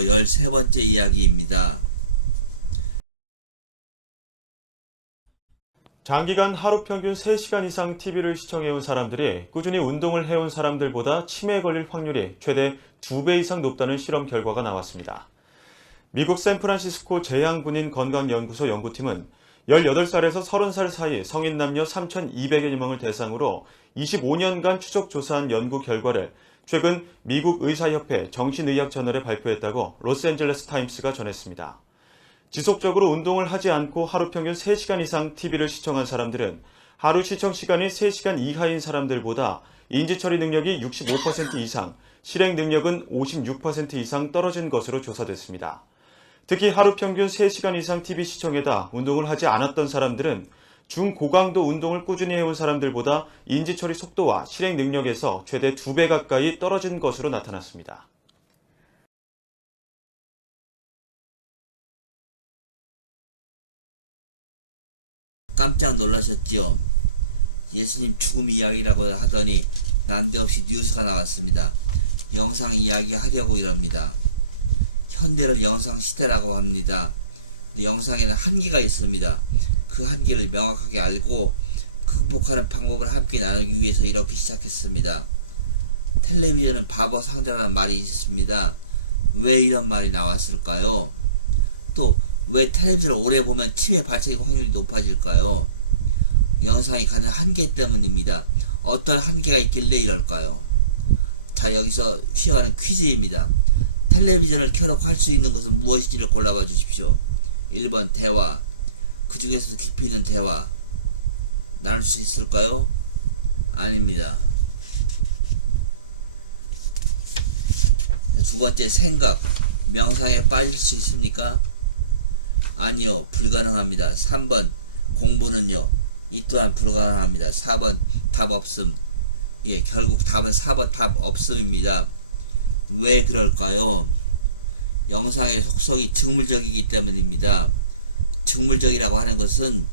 13번째 이야기입니다. 장기간 하루 평균 3시간 이상 TV를 시청해온 사람들이 꾸준히 운동을 해온 사람들보다 치매에 걸릴 확률이 최대 2배 이상 높다는 실험 결과가 나왔습니다. 미국 샌프란시스코 재향군인 건강연구소 연구팀은 18살에서 30살 사이 성인 남녀 3,200여 명을 대상으로 25년간 추적 조사한 연구 결과를 최근 미국 의사협회 정신의학 저널에 발표했다고 로스앤젤레스 타임스가 전했습니다. 지속적으로 운동을 하지 않고 하루 평균 3시간 이상 TV를 시청한 사람들은 하루 시청 시간이 3시간 이하인 사람들보다 인지처리 능력이 65% 이상, 실행 능력은 56% 이상 떨어진 것으로 조사됐습니다. 특히 하루 평균 3시간 이상 TV 시청에다 운동을 하지 않았던 사람들은 중고강도 운동을 꾸준히 해온 사람들보다 인지처리 속도와 실행 능력에서 최대 2배 가까이 떨어진 것으로 나타났습니다. 깜짝 놀라셨지요? 예수님 죽음 이야기라고 하더니 난데없이 뉴스가 나왔습니다. 영상 이야기 하려고 이럽니다. 현대를 영상 시대라고 합니다. 영상에는 한계가 있습니다. 그 한계를 명확하게 알고 극복하는 방법을 함께 나누기 위해서 이렇게 시작했습니다. 텔레비전은 바보 상대라는 말이 있습니다. 왜 이런 말이 나왔을까요? 또 왜 텔레비전을 오래 보면 치매 발생 확률이 높아질까요? 영상이 가진 한계 때문입니다. 어떤 한계가 있길래 이럴까요? 자, 여기서 쉬어가는 퀴즈입니다. 텔레비전을 켜놓고 할 수 있는 것은 무엇인지를 골라봐 주십시오. 1번 대화. 그 중에서도 깊이 있는 대화 나눌 수 있을까요? 아닙니다. 두 번째 생각. 명상에 빠질 수 있습니까? 아니요, 불가능합니다. 3번 공부는요, 이 또한 불가능합니다. 4번 답 없음. 예, 결국 답은 4번 답 없음입니다. 왜 그럴까요? 영상의 속성이 즉물적이기 때문입니다. 즉물적이라고 하는 것은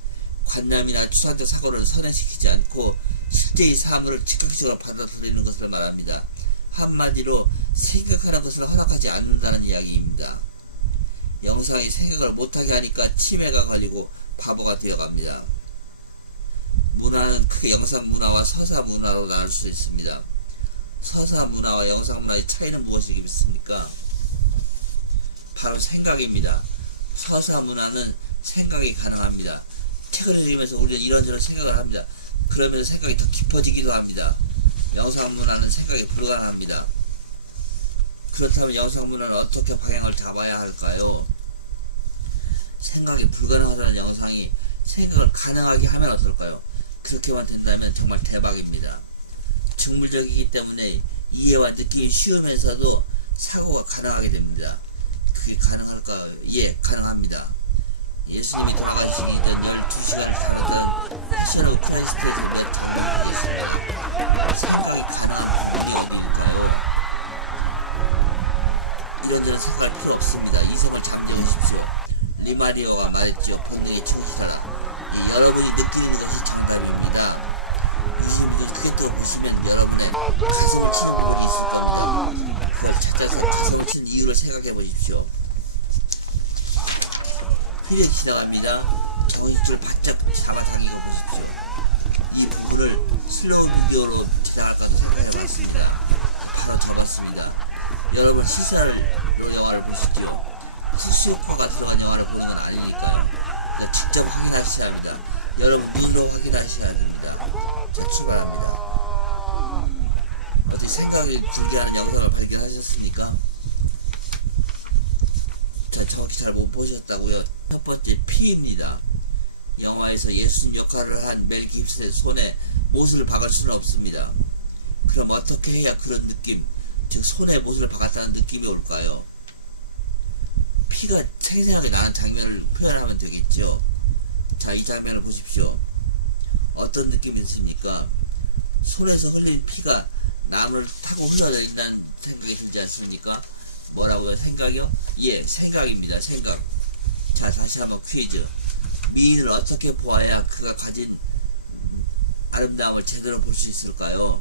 관념이나 추상적 사고를 선행시키지 않고 실제의 사물을 즉각적으로 받아들이는 것을 말합니다. 한마디로 생각하는 것을 허락하지 않는다는 이야기입니다. 영상이 생각을 못하게 하니까 치매가 걸리고 바보가 되어갑니다. 문화는 크게 영상 문화와 서사 문화로 나눌 수 있습니다. 서사 문화와 영상 문화의 차이는 무엇이겠습니까? 바로 생각입니다. 서사 문화는 생각이 가능합니다. 책을 읽으면서 우리는 이런저런 생각을 합니다. 그러면서 생각이 더 깊어지기도 합니다. 영상 문화는 생각이 불가능합니다. 그렇다면 영상 문화는 어떻게 방향을 잡아야 할까요? 생각이 불가능하다는 영상이 생각을 가능하게 하면 어떨까요? 그렇게만 된다면 정말 대박입니다. 즉물적이기 때문에 이해와 느낌이 쉬우면서도 사고가 가능하게 됩니다. 그게 가능할까요? 예, 가능합니다. 예수님이 돌아가시기 전 12시간 다르던 패션 오브 크라이스트에 대한 장면이 생각이 가능한 분위기일까요? 이런저런 생각할 필요 없습니다. 이성을 잠재우십시오. 리마리오가 말했죠. 본능이 충실하라. 여러분이 느끼는 것이 정답입니다. 이 부분 크게 들어보시면 여러분의 가슴을 치는 부분이 있을 겁니다. 그걸 찾아서 가슴을 치는 이유를 생각해 보십시오. 힐이 지나갑니다. 정신줄 바짝 잡아당기고 보십시오. 이 부분을 슬로우 비디오로 제작할까도 생각해 봤습니다. 바로 접었습니다. 여러분 시사로 영화를 보시죠. 특수효과가 들어간 영화를 보는 건 아니니까요. 직접 확인하셔야 합니다. 여러분 눈으로 확인하셔야 됩니다. 자, 출발합니다. 어떻게 생각이 들게 하는 영상을 발견하셨습니까? 저 정확히 잘 못 보셨다고요. 첫 번째 피입니다. 영화에서 예수님 역할을 한 멜 깁슨의 손에 못을 박을 수는 없습니다. 그럼 어떻게 해야 그런 느낌, 즉 손에 못을 박았다는 느낌이 올까요? 피가 생생하게 나는 장면을 표현하면 되겠죠. 자, 이 장면을 보십시오. 어떤 느낌이 드십니까? 손에서 흘린 피가 나무를 타고 흘러내린다는 생각이 들지 않습니까? 뭐라고요? 생각이요? 예, 생각입니다. 생각. 자, 다시 한번 퀴즈. 미인을 어떻게 보아야 그가 가진 아름다움을 제대로 볼 수 있을까요?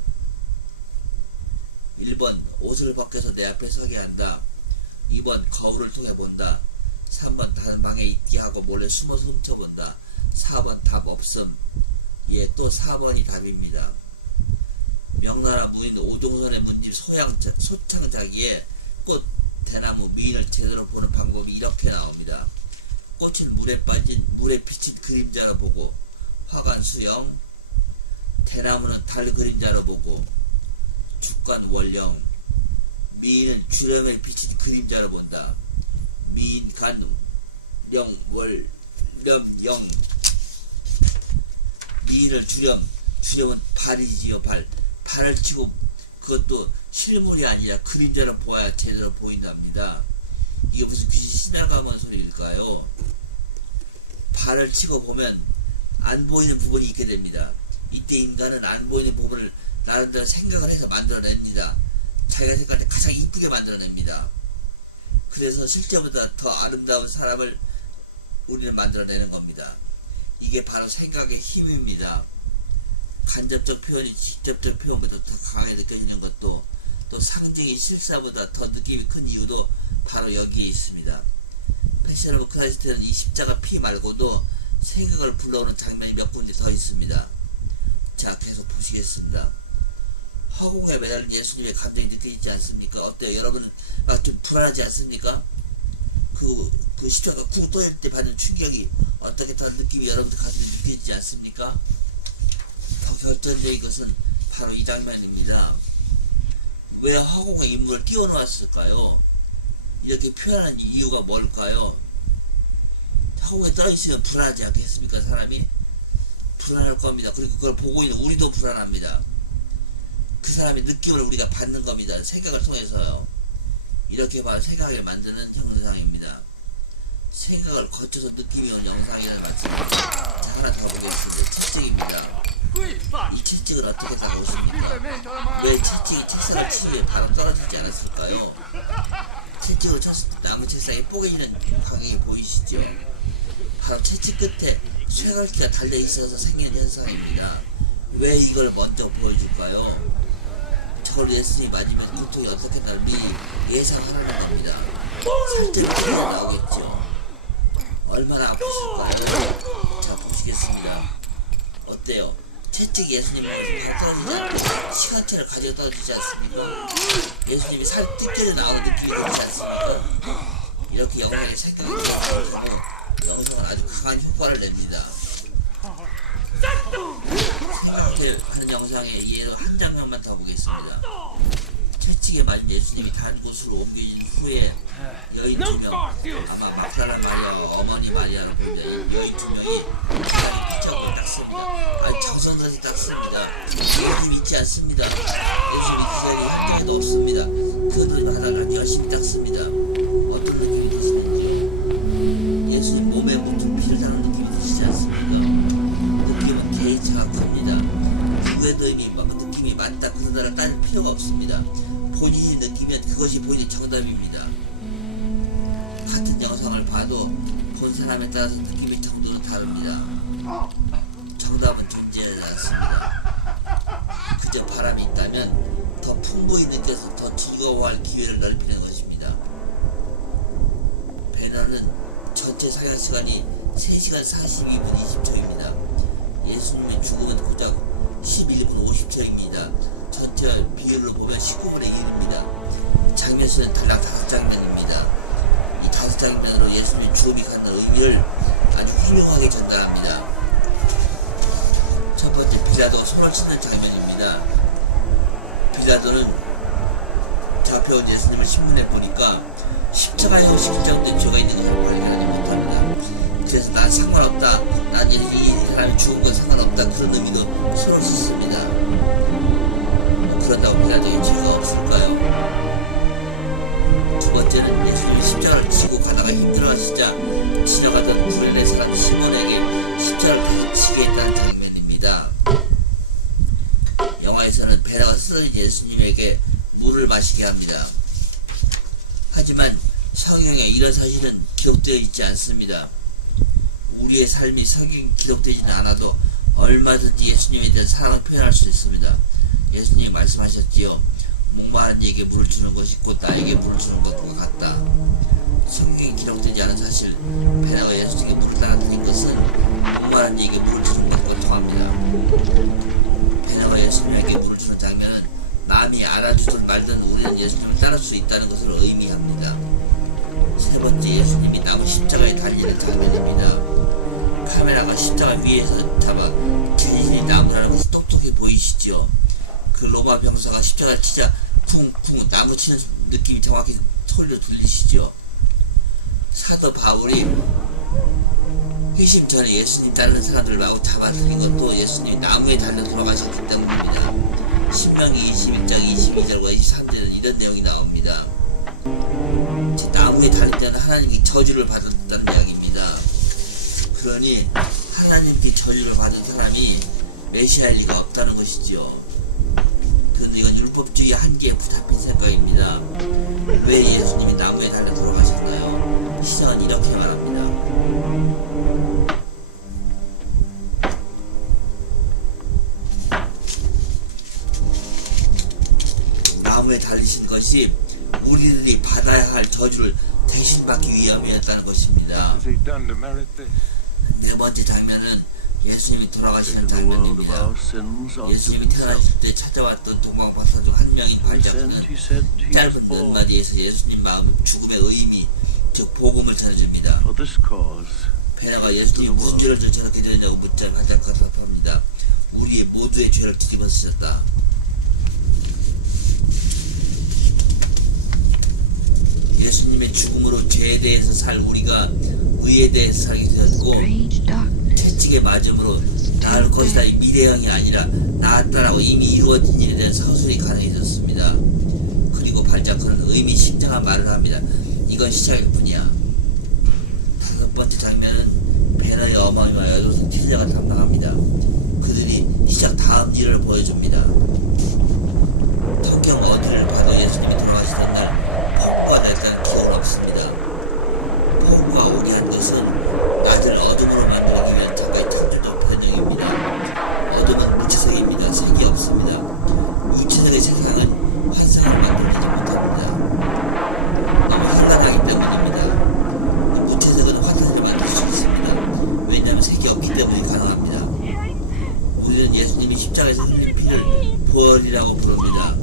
1번 옷을 벗겨서 내 앞에 서게 한다. 2번 거울을 통해 본다. 3번 다른 방에 있게 하고 몰래 숨어서 훔쳐본다. 4번 답 없음. 예, 또 4번이 답입니다. 명나라 문인 오종선의 문집 소창자기에 꽃, 대나무, 미인을 제대로 보는 방법이 이렇게 나옵니다. 꽃은 물에 비친 그림자로 보고, 화관 수영, 대나무는 달 그림자로 보고, 죽관 월령, 미인은 주름에 비친 그림자로 본다. 미인 간 령 월 렴 영. 미인을 주렴은 발이지요. 발을 치고 그것도 실물이 아니라 그림자로 보아야 제대로 보인답니다. 이게 무슨 귀신 시달가면 소리일까요? 발을 치고 보면 안 보이는 부분이 있게 됩니다. 이때 인간은 안 보이는 부분을 나름대로 생각을 해서 만들어냅니다. 자기가 생각할 때 가장 이쁘게 만들어냅니다. 그래서 실제보다 더 아름다운 사람을 우리는 만들어내는 겁니다. 이게 바로 생각의 힘입니다. 간접적 표현이 직접적 표현보다 더 강하게 느껴지는 것도, 또 상징이 실사보다 더 느낌이 큰 이유도 바로 여기에 있습니다. 패션 오브 크라이스트는 이 십자가 피 말고도 생각을 불러오는 장면이 몇 군데 더 있습니다. 자, 계속 보시겠습니다. 허공에 매달린 예수님의 감정이 느껴지지 않습니까? 어때요? 여러분은 좀 불안하지 않습니까? 그 십자가 쿵 떠일 때 받는 충격이 어떻게 더 느낌이 여러분들 가슴에 느껴지지 않습니까? 더 결정적인 것은 바로 이 장면입니다. 왜 허공에 인물을 띄워 놓았을까요? 이렇게 표현하는 이유가 뭘까요? 허공에 떨어지시면 불안하지 않겠습니까? 사람이 불안할 겁니다. 그리고 그걸 보고 있는 우리도 불안합니다. 그 사람의 느낌을 우리가 받는 겁니다. 생각을 통해서요. 이렇게 바로 생각을 만드는 형상입니다. 생각을 거쳐서 느낌이 온 영상이라는 말씀입니다. 자, 하나 더 보겠습니다. 채찍입니다. 이 채찍은 어떻게 다루었습니까? 왜 채찍이 책상을 치유에 바로 떨어지지 않았을까요? 채찍으로 쳤을 때 나무 책상에 뽀개지는 광경이 보이시죠? 바로 채찍 끝에 쇠갈기가 달려있어서 생기는 현상입니다. 왜 이걸 먼저 보여줄까요? 저걸 예수님이 맞으면 고통이 어떻게 날지 예상하라는 겁니다. 살짝 나오겠죠. 얼마나 아프실까요? 자, 보시겠습니다. 어때요? 채찍이 예수님이 바로 떨어지지 않고 시간차를 가지고 떨어지지 않습니까? 예수님이 살 뜯겨져 나오는 느낌이 들지 않습니까? 이렇게 영상의 생각을 들어서 영상은 아주 강한 효과를 냅니다. 생각을 하는 영상의 예로 한 장면만 더 보겠습니다. 채찍에 맞은 예수님이 다른 곳으로 옮겨진 후에 여인 2명, 아마 막달라 마리아와 어머니 마리아로 보이는 여인 2명이 기다린 피자국을 닦습니다. 아니, 정성들이 닦습니다. 예수님 잊지 않습니다. 예수님이 그 자리에 한 적이 없습니다. 그 노래만 하다가 열심히 닦습니다. 어떤 느낌이 드시는지요? 예수님 몸에 묻은 피를 닦는 느낌이 드시지 않습니까? 느낌은 개인차가 큽니다. 누구에도 이미 느낌이 맞다 그러다가 따질 필요가 없습니다. 본인이 느끼면 그것이 본인의 정답입니다. 같은 영상을 봐도 본 사람에 따라서 느낌의 정도는 다릅니다. 정답은 존재하지 않습니다. 그저 바람이 있다면 더 풍부히 느껴서 더 즐거워할 기회를 넓히는 것입니다. 배너는 전체 사용 시간이 3시간 42분 20초입니다. 예수님의 죽음은 고작 11분 50초입니다. 전체 비율로 보면 19분의 1입니다. 장면수는 단락 5장면입니다. 이 5장면으로 예수님의 죽음이 갖는 의미를 아주 훌륭하게 전달합니다. 첫 번째, 빌라도가 손을 씻는 장면입니다. 빌라도는 잡혀온 예수님을 신문해 보니까 십자가에서 실정된 죄가 있는 것을 발견하지 못합니다. 그래서 난 상관없다, 난 이 사람이 죽은 건 상관없다, 그런 의미로 손을 씻습니다. 그런다고 빌라도의 죄가 없을까요? 두 번째는 예수님이 십자가를 지고 가다가 힘들어하시자 지나가던 구레네 사람 시몬에게 십자가를 다시 지게 했다는 장면입니다. 영화에서는 베라가 쓰러진 예수님에게 물을 마시게 합니다. 하지만 성경에 이런 사실은 기록되어 있지 않습니다. 우리의 삶이 성경에 기록되지는 않아도 얼마든지 예수님에 대한 사랑을 표현할 수 있습니다. 예수님이 말씀하셨지요. 목마른 이에게 물을 주는 것이 곧 나에게 물을 주는 것과 같다. 성경에 기록되지 않은 사실, 베나가 예수님께 물을 따라드린 것은 목마른 이에게 물을 주는 것과 통합니다. 베나가 예수님에게 물을 주는 장면은 남이 알아주든 말든 우리는 예수님을 따를 수 있다는 것을 의미합니다. 세 번째, 예수님이 나무 십자가에 달리는 장면입니다. 카메라가 십자가 위에서 잡아 자신이 나무라는 것이 똑똑해 보이시죠? 그 로마 병사가 십자가를 치자 쿵쿵 나무 치는 느낌이 정확히 소리로 들리시죠? 사도 바울이 회심 전에 예수님 따르는 사람들을 마구 잡아들인 것도 예수님이 나무에 달려 돌아가셨기 때문입니다. 신명기 21장 22절과 23절에는 이런 내용이 나옵니다. 나무에 달릴 때는 하나님께 저주를 받았다는 이야기입니다. 그러니 하나님께 저주를 받은 사람이 메시아일 리가 없다는 것이죠. 그런데 이건 율법주의 한계에 부잡힌 생각입니다. 왜 예수님이 나무에 달려 돌아가셨나요? 시작은 이렇게 말합니다. 나무에 달리신 것이 우리들이 받아야 할 저주를 대신 받기 위함이었다는 것입니다. 네 번째 장면은 예수님이 돌아가시는 장면입니다. 예수님이 태어나실 때 찾아왔던 동방박사 중 한 명인 발자국은 짧은 몇 마디에서 예수님 마음 죽음의 의미, 즉 복음을 전해줍니다. 베나가 예수님이 무슨 죄를 저렇게 되냐고 묻자 발자국가 답합니다. 우리의 모두의 죄를 뒤집어쓰셨다. 예수님의 죽음으로 죄에 대해서 살 우리가 의에 대해서 살게 되었고, 채찍의 맞음으로 나을 것이다 이 미래형이 아니라 나았다라고 이미 이루어진 일에 대한 서술이 가능해졌습니다. 그리고 발자국은 의미심장한 말을 합니다. 이건 시작일 뿐이야. 다섯 번째 장면은 베나의 어머니와 여동생 티자가 담당합니다. 그들이 시작 다음 일을 보여줍니다. 성경 어디를 봐도 예수님이 돌아가시던 날 폭우가 냈다는 기억은 없습니다. 폭우가 오게 한 것은 낮을 어둠으로 만들기 위한 작가의 창조적 변형입니다. 어둠은 무채색입니다. 색이 없습니다. 무채색의 세상은 환상으로 만들어지지 못합니다. 너무 현란하기 때문입니다. 무채색은 환상으로 만들 수 있습니다. 왜냐하면 색이 없기 때문에 가능합니다. 우리는 예수님이 십자가에서 흘린 피를 보혈이라고 부릅니다.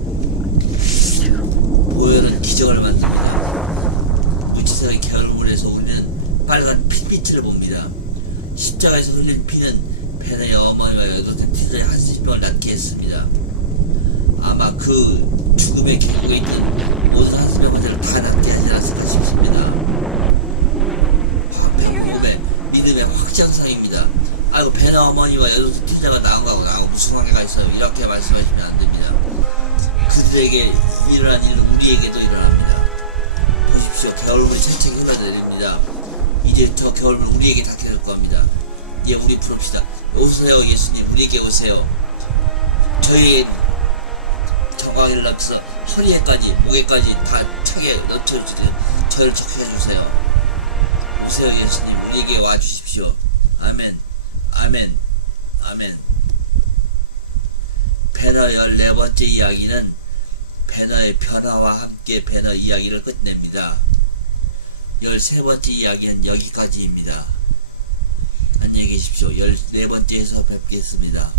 보혈은 기적을 만듭니다. 무채색의 겨울물에서 우리는 빨간 핏빛을 봅니다. 십자가에서 흘린 피는 베나의 어머니와 여동생 티자의 한신병을 낫게 했습니다. 아마 그 죽음의 계곡에 있는 모든 한신병 환자를 다 낫게 하지 않았을까 싶습니다. 복음의 믿음의 확장성입니다. 아이고 베나 어머니와 여동생 티자가 나온 거하고 나하고 무슨 관계가 있어요? 이렇게 말씀하시면 안 됩니다. 그들에게 일어난 일은 우리에게도 일어납니다. 보십시오. 겨울물이 채찍 흘러내립니다. 이제 저 겨울물 우리에게 닥쳐질 겁니다. 예, 우리 부릅시다. 오세요 예수님, 우리에게 오세요. 저희 정강이를 넘쳐서 허리에까지 목에까지 다 차게 넘쳐주세요. 저를 적셔주세요. 오세요 예수님, 우리에게 와주십시오. 아멘, 아멘, 아멘. 베너 14번째 이야기는 베너의 변화와 함께 베너 이야기를 끝냅니다. 13번째 이야기는 여기까지입니다. 안녕히 계십시오. 14번째에서 뵙겠습니다.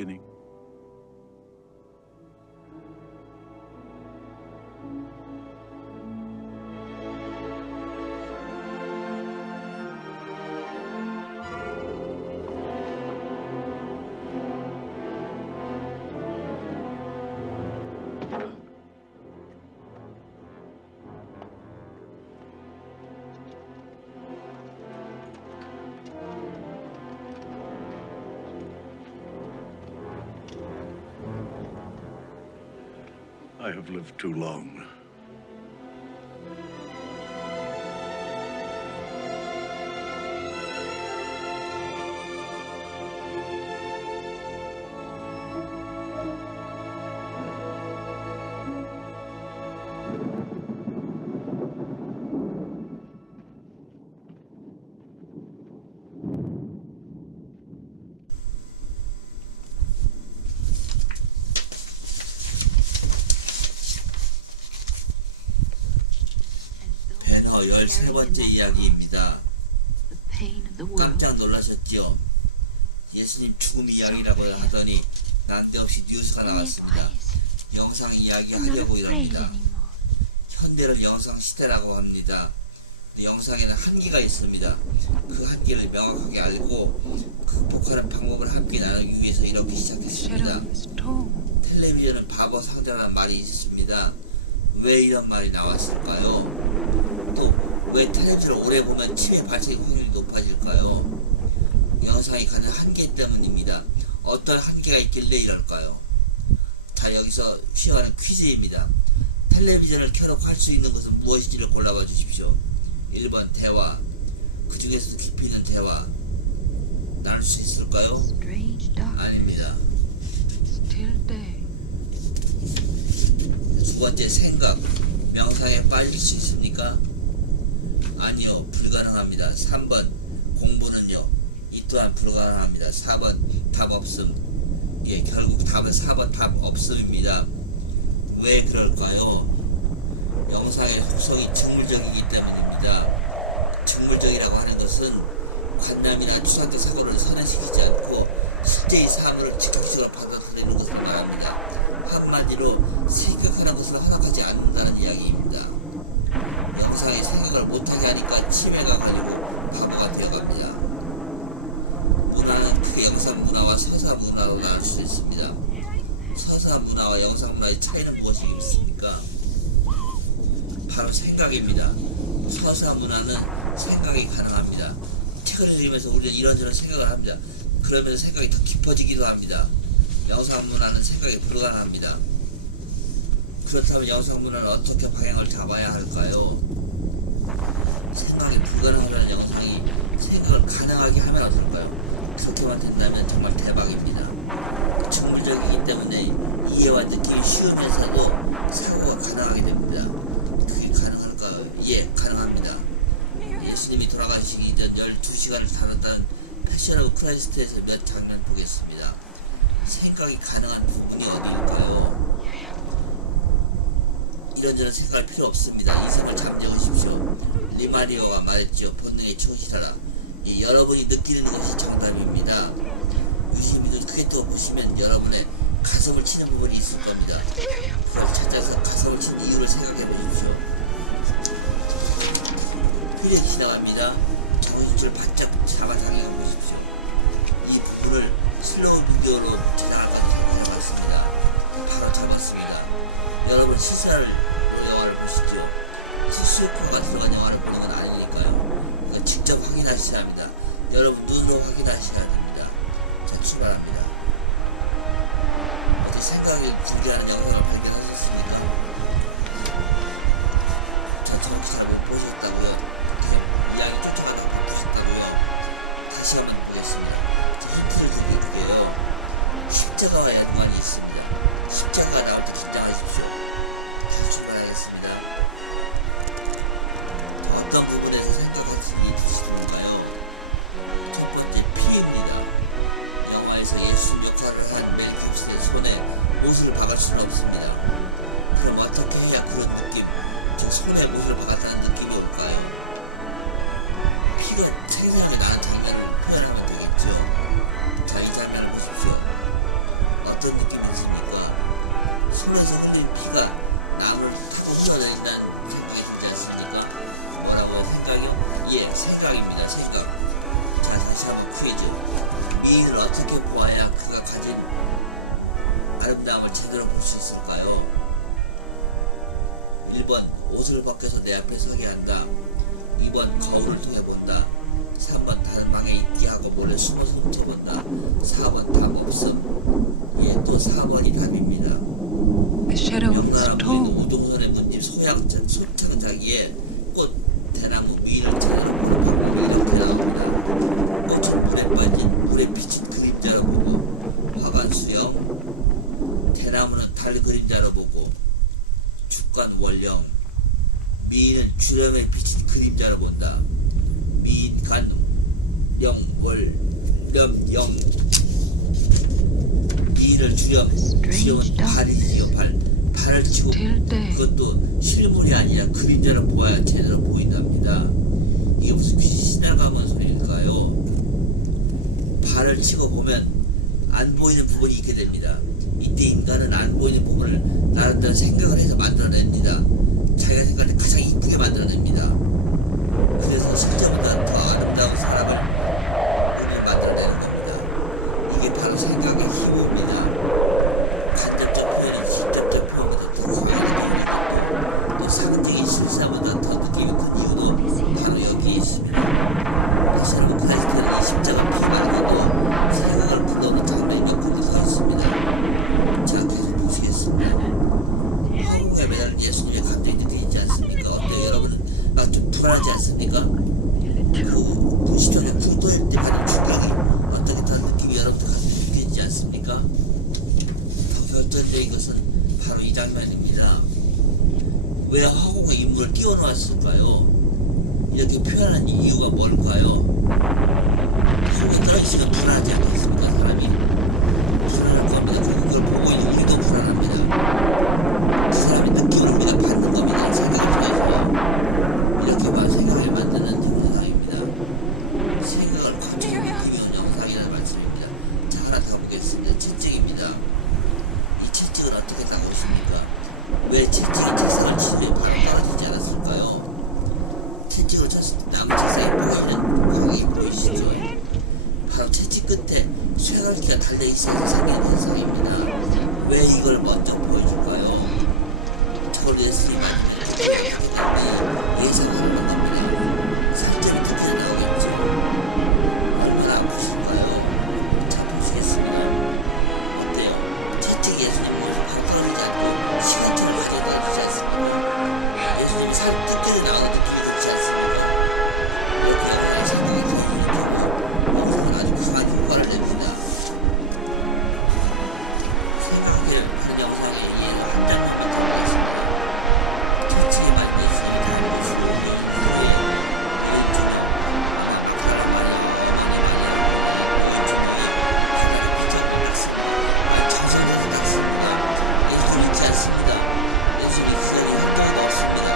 beginning. I have lived too long. 배너 13번째 이야기입니다. 깜짝 놀라셨죠? 예수님 죽음 이야기라고 하더니 난데없이 뉴스가 나왔습니다. 영상 이야기 하려고 이럽니다. 현대를 영상 시대라고 합니다. 영상에는 한계가 있습니다. 그 한계를 명확하게 알고 극복하는 방법을 함께 나누기 위해서 이렇게 시작했습니다. 텔레비전은 바보 상대라는 말이 있습니다. 왜 이런 말이 나왔을까요? 또 왜 텔레비전을 오래 보면 치매 발생 확률이 높아질까요? 영상이 가는 한계 때문입니다. 어떤 한계가 있길래 이럴까요? 자, 여기서 시험하는 퀴즈입니다. 텔레비전을 켜놓고 할 수 있는 것은 무엇인지를 골라봐 주십시오. 1번 대화, 그 중에서도 깊이 있는 대화 나눌 수 있을까요? 아닙니다. 두 번째 생각, 명상에 빠질 수 있습니까? 아니요, 불가능합니다. 3번 공부는요, 이 또한 불가능합니다. 4번 답 없음. 예, 결국 답은 4번 답 없음입니다. 왜 그럴까요? 영상의 속성이 직물적이기 때문입니다. 직물적이라고 하는 것은 관념이나 추상적 사고를 선언시키지 않고 실제의 사물을 즉각적으로 받아들이는 것을 말합니다. 한마디로 생각하는 것을 허락하지 않는다는 이야기입니다. 영상의 생각을 못하게 하니까 치매가 걸리고 바보가 되어갑니다. 문화는 크게 영상 문화와 서사 문화로 나눌 수 있습니다. 서사 문화와 영상 문화의 차이는 무엇이겠습니까? 바로 생각입니다. 서사 문화는 생각이 가능합니다. 책을 읽으면서 우리는 이런저런 생각을 합니다. 그러면서 생각이 더 깊어지기도 합니다. 영상 문화는 생각이 불가능합니다. 그렇다면 영상 문화는 어떻게 방향을 잡아야 할까요? 생각이 불가능하다는 영상이 생각을 가능하게 하면 어떨까요? 그렇게만 된다면 정말 대박입니다. 직물적이기 때문에 이해와 느낌이 쉬우면서도 사고가 가능하게 됩니다. 그게 가능할까요? 예, 가능합니다. 예수님이 돌아가시기 전 12시간을 다뤘다는 패션 오브 크라이스트에서 몇 장면 보겠습니다. 생각이 가능한 부분이 어디일까요? 이런저런 생각할 필요 없습니다. 이성을 잠재우십시오. 리마리오가 말했지요. 본능에 충실하라. 여러분이 느끼는 것이 정답입니다. 유시민을 크게 뜨고 보시면 여러분의 가슴을 치는 부분이 있을 겁니다. 그걸 찾아서 가슴을 치는 이유를 생각해 보십시오. 혈액이 지나갑니다. 정신줄 바짝 잡아당겨 보십시오. 이 부분을 슬로우 비디오로 제작할까지 생각해봤습니다. 바로 잡았습니다. 여러분 시사를 영화를 보시죠. 스소코가 들어간 영화를 보는 건 아니니까요. 그러니까 직접 확인하셔야 합니다. 여러분 눈으로 확인하셔야 됩니다. 자, 출발합니다. 어떻게 생각이 분개하는 영상을 발견하셨습니까? 저 정확히 잘 못 보셨다고요? 이야기 쫓아가다가 못 보셨다고요? 다시 한번 보겠습니다. 자, 힌트를 드릴게요. 십자가와 연관이 있습니다. 십자가가 나올 때 긴장하십시오. 자, 출발하겠습니다. 어떤 부분에서 생각하시기 드실까요? 첫 번째 피해입니다. 영화에서 예수 역할을 한 멜 깁슨의 손에 못을 박을 수는 없습니다. 그럼 어떻게 해야 그런 느낌, 즉 손에 못을 박았다는 느낌이 올까요? 피가 생생하게 나는 장면을 표현하면 되겠죠. 자, 이 장면을 보십시오. 3번 퀴즈. 미인을 어떻게 보아야 그가 가진 아름다움을 제대로 볼 수 있을까요? 1번 옷을 벗겨서 내 앞에 서게 한다. 2번 거울을 통해 본다. 3번 다른 방에 있기하고 몰래 숨어서 훔쳐본다. 4번 답 없음. 예, 또 4번이 답입니다. The shadow of 명나라 the 부인 storm. 우동선의 문집 소창자기에 꽃 대나무 미인을 제대로 보는 방법이 이렇게 나옵니다. 꽃은 물에 빠진 물에 비친 그림자로 보고, 화관 수영, 대나무는 달 그림자로 보고, 주관 월령, 미인은 주름에 비친 그림자로 본다. 미인 간 영월 령 미인을 주름은 발이지요. 발을 치고 Till day. 그것도 실물이 아니라 그림자로 보아야 제대로 보인답니다. 이게 무슨 귀신 나가면 소리일까요? 발을 치고 보면 안 보이는 부분이 있게 됩니다. 이때 인간은 안 보이는 부분을 나름대로 생각을 해서 만들어냅니다. 자기가 생각을 가장 이쁘게 만들어냅니다. 그래서 실제보다 더 아름다운 사람을 몸을 만들어내는 겁니다. 이게 바로 생각의 힘입니다. 간접적 표현은 직접적 표현보다 더 강하게 표현이 또 상징이 실사보다 더 느낌이 큰 이유도 바로 여기에 있습니다. 다시 여러분, 그리스도는 이 십자가 피바르고도 생각을 불러오는 장면이 몇 군데 더 있습니다. 자, 계속 보시겠습니다. 화공에 매달린 예수님의 감정이 느껴지지 않습니까? 어때요? 여러분은 좀 불안하지 않습니까? 그 시절에 불도일 때 받은 충격이 어떻게 다른 느낌이 여러분들 감정이 느껴지지 않습니까? 더 결정적인 것은 바로 이 장면입니다. 왜 화공의 인물을 끼워 놓았을까요? 이렇게 표현하는 이유가 뭘까요? 화공에 떨어지시면 불안하지 않겠습니까? 사람이 불안할 겁니다. 그걸 보고 있는 우리도 불안합니다. 그 사람이 느끼는 우리가 받는 겁니다. 생각을 통해서 이렇게만 생각을 만드는 영상입니다. 생각을 감추고 느끼는 영상이라는 말씀입니다. 자, 하나 더 보겠습니다. 채찍입니다. 이 채찍은 어떻게 나오십니까? 왜 채찍이 책상을 치면 바로 떨어지지 않았을까요? 채찍으로 쳤을 때 남은 책상에 보이는 광이 보이시죠? 바로 채찍 끝에 쇠갈기가 달려있어서 생긴 현상입니다. 왜 이걸 먼저 보여줄까요? 저걸 예수님이 예상하는 겁니다. 살점이 그렇게 나오겠죠. 얼마나 아프실까요? 자, 보시겠습니다. 어때요? 채찍이 예수님 몸을 바로 떨어지지 않고 시간적으로 가져다주지 않습니까? 예수님이 살 뜯기로 나오는 느낌이 그렇지 않습니까? 이렇게 하면 생각이 들어오는 경우 영상은 아주 강한 효과를 냅니다. 생각에 그 영상에 이해가 한 장면만 더 있습니다. 채찍에 맞는 예수님이 다른 모습을 보는 후에 왼쪽에 사람 많이 오른쪽에 하나를 비춰고 닦습니다. 완전성에서 닦습니다. 예수님 있지 않습니다. 예수님 기억이 한 적은 없습니다.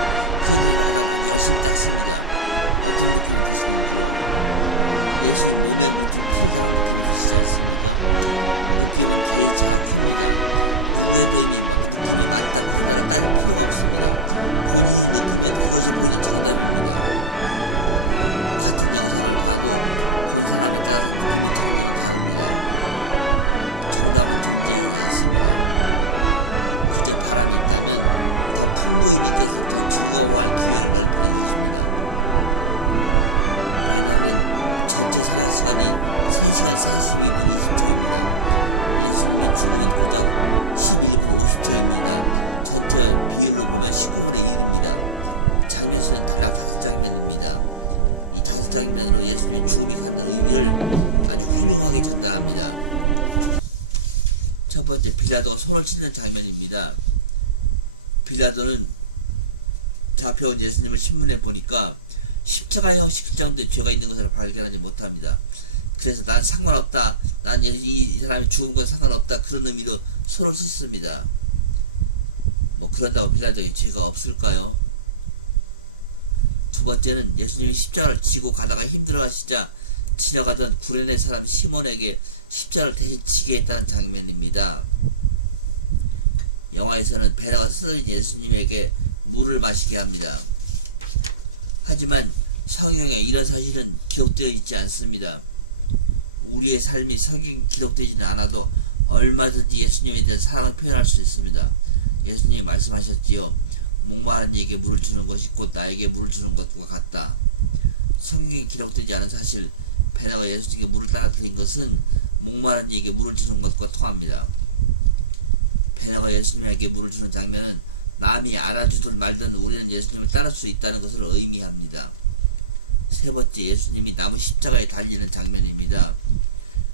기억이 하나고 열심히 닦습니다. 예수님 보면 좀 피가 보이시지 않습니까? 느낌은 되게 작습니다. 그에도 이미 느낌이 맞다고 하나를 따를 필요가 없습니다. 본인이 느낌에 그것이 보이는 정답입니다. 같은 영상을 봐도 그 사람에 따라서 느낌이 정답이 다릅니다. 정답은 존재하지 않습니다. 그저 바람이 있다면 더 풍부이님께서 더 즐거워할 기회를 보내주십니다. 왜냐하면 전체 사랑 시간은 3시간 42분 20초입니다. 예수님의 죽음의 도적 11분 50초입니다. 전체 비율로 보면 19분의 1입니다. 장면수는 대략 5장면입니다. 이 5장면으로 예수님의 죽음이 갖는 의미를 아주 훌륭하게 전달합니다. 첫 번째, 빌라도가 손을 씻는 장면입니다. 빌라도는 잡혀온 예수님을 신문에 보니까 십자가형 십자가인데 죄가 있는 것을 발견하지 못합니다. 그래서 난 상관없다. 난 이 사람이 죽은 건 상관없다. 그런 의미로 손을 씻습니다. 뭐 그런다고 빌라도에 죄가 없을까요? 두 번째는 예수님이 십자가를 지고 가다가 힘들어하시자 지나가던 구레네 사람 시몬에게 십자가를 대신 지게 했다는 장면입니다. 영화에서는 베라가 쓰러진 예수님에게 물을 마시게 합니다. 하지만 성경에 이런 사실은 기록되어 있지 않습니다. 우리의 삶이 성경에 기록되지는 않아도 얼마든지 예수님에 대한 사랑을 표현할 수 있습니다. 예수님이 말씀하셨지요. 목마른 이에게 물을 주는 것이 곧 나에게 물을 주는 것과 같다. 성경에 기록되지 않은 사실, 베드로가 예수님께 물을 따라드린 것은 목마른 이에게 물을 주는 것과 통합니다. 베드로가 예수님에게 물을 주는 장면은 남이 알아주든 말든 우리는 예수님을 따를 수 있다는 것을 의미합니다. 세 번째, 예수님이 나무 십자가에 달리는 장면입니다.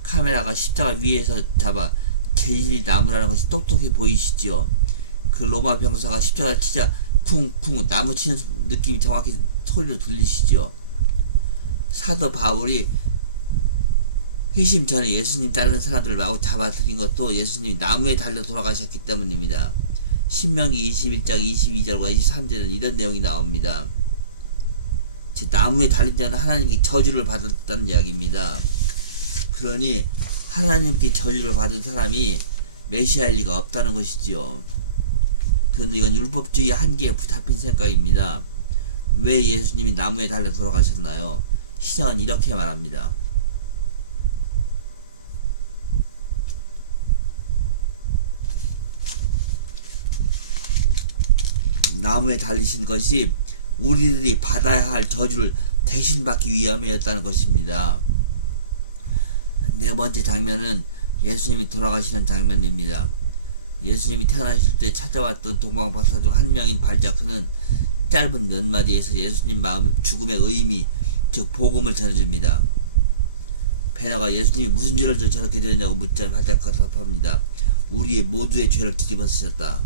카메라가 십자가 위에서 잡아 재질이 나무라는 것이 똑똑해 보이시죠? 그 로마 병사가 십자가 치자 쿵쿵 나무 치는 느낌이 정확히 소리로 들리시죠? 사도 바울이 회심 전에 예수님 따르는 사람들을 마구 잡아들인 것도 예수님이 나무에 달려 돌아가셨기 때문입니다. 신명기 21장 22절과 23절은 이런 내용이 나옵니다. 나무에 달린 자는 하나님께 저주를 받았다는 이야기입니다. 그러니 하나님께 저주를 받은 사람이 메시아일 리가 없다는 것이지요. 그런데 이건 율법주의의 한계에 부합한 생각입니다. 왜 예수님이 나무에 달려 돌아가셨나요? 신앙은 이렇게 말합니다. 나무에 달리신 것이 우리들이 받아야 할 저주를 대신 받기 위함이었다는 것입니다. 네 번째 장면은 예수님이 돌아가시는 장면입니다. 예수님이 태어나실 때 찾아왔던 동방박사 중 한 명인 발자크는 짧은 몇 마디에서 예수님 마음 죽음의 의미, 즉 복음을 전해줍니다. 베드로가 예수님이 무슨 죄를 져 저렇게 되냐고 묻자 발자크가 답합니다. 우리의 모두의 죄를 뒤집어 쓰셨다.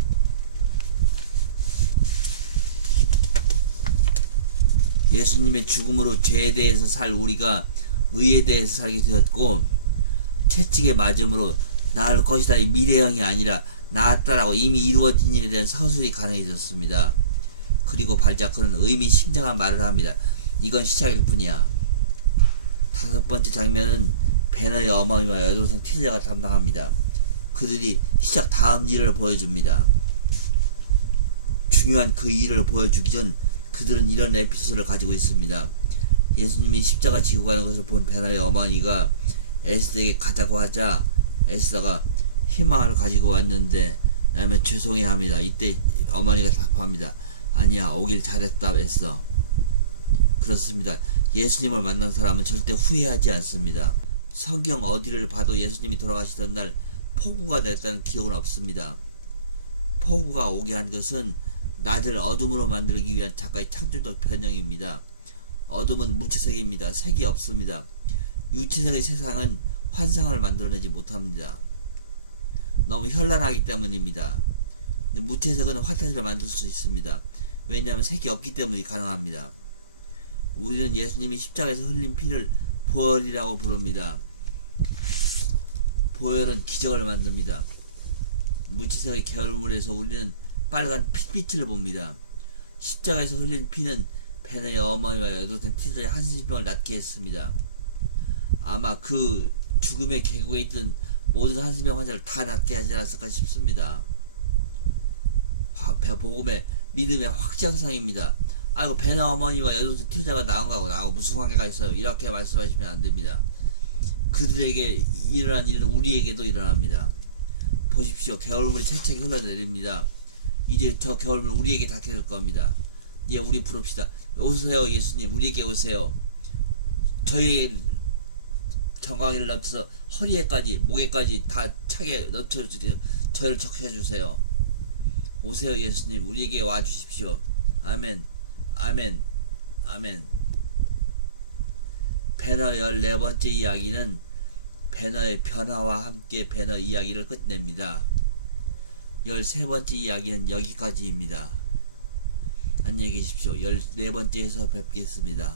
예수님의 죽음으로 죄에 대해서 살 우리가 의에 대해서 살게 되었고, 채찍에 맞음으로 나을 것이다 이 미래형이 아니라 나았다라고 이미 이루어진 일에 대한 서술이 가능해졌습니다. 그리고 발자크는 의미심장한 말을 합니다. 이건 시작일 뿐이야. 다섯 번째 장면은 베너의 어머니와 여동생 티제가 담당합니다. 그들이 시작 다음 일을 보여줍니다. 중요한 그 일을 보여주기 전 그들은 이런 에피소드를 가지고 있습니다. 예수님이 십자가 지고 가는 것을 본 베나의 어머니가 에스더에게 가자고 하자 에스더가 희망을 가지고 왔는데 라면 죄송해야 합니다. 이때 어머니가 답합니다. 아니야, 오길 잘했다 에스더. 그렇습니다. 예수님을 만난 사람은 절대 후회하지 않습니다. 성경 어디를 봐도 예수님이 돌아가시던 날 폭우가 됐다는 기록은 없습니다. 폭우가 오게 한 것은 낮을 어둠으로 만들기 위한 작가의 창조적 변형입니다. 어둠은 무채색입니다. 색이 없습니다. 유채색의 세상은 환상을 만들어내지 못합니다. 너무 현란하기 때문입니다. 무채색은 환타지를 만들 수 있습니다. 왜냐하면 색이 없기 때문에 가능합니다. 우리는 예수님이 십자가에서 흘린 피를 보혈이라고 부릅니다. 보혈은 기적을 만듭니다. 무채색의 계열물에서 우리는 빨간 핏빛을 봅니다. 십자가에서 흘린 피는 베나의 어머니와 여동생 티저의 한신병을 낫게 했습니다. 아마 그 죽음의 계곡에 있던 모든 한신병 환자를 다 낫게 하지 않았을까 싶습니다. 복음의 믿음의 확장성입니다. 아이고 베나 어머니와 여동생 티저가 나온 거하고 나하고 무슨 관계가 있어요? 이렇게 말씀하시면 안 됩니다. 그들에게 일어난 일은 우리에게도 일어납니다. 보십시오. 겨울물이 채채 흘러내립니다. 이제 저 겨울물 우리에게 닿게 될 겁니다. 예, 우리 부릅시다. 오세요 예수님, 우리에게 오세요. 저희 정강이를 넣어서 허리에까지 목에까지 다 차게 넣어주세요. 저를 적셔주세요. 오세요 예수님, 우리에게 와주십시오. 아멘, 아멘, 아멘. 배너 14번째 이야기는 배너의 변화와 함께 배너 이야기를 끝냅니다. 13번째 이야기는 여기까지입니다. 안녕히 계십시오. 14번째에서 뵙겠습니다.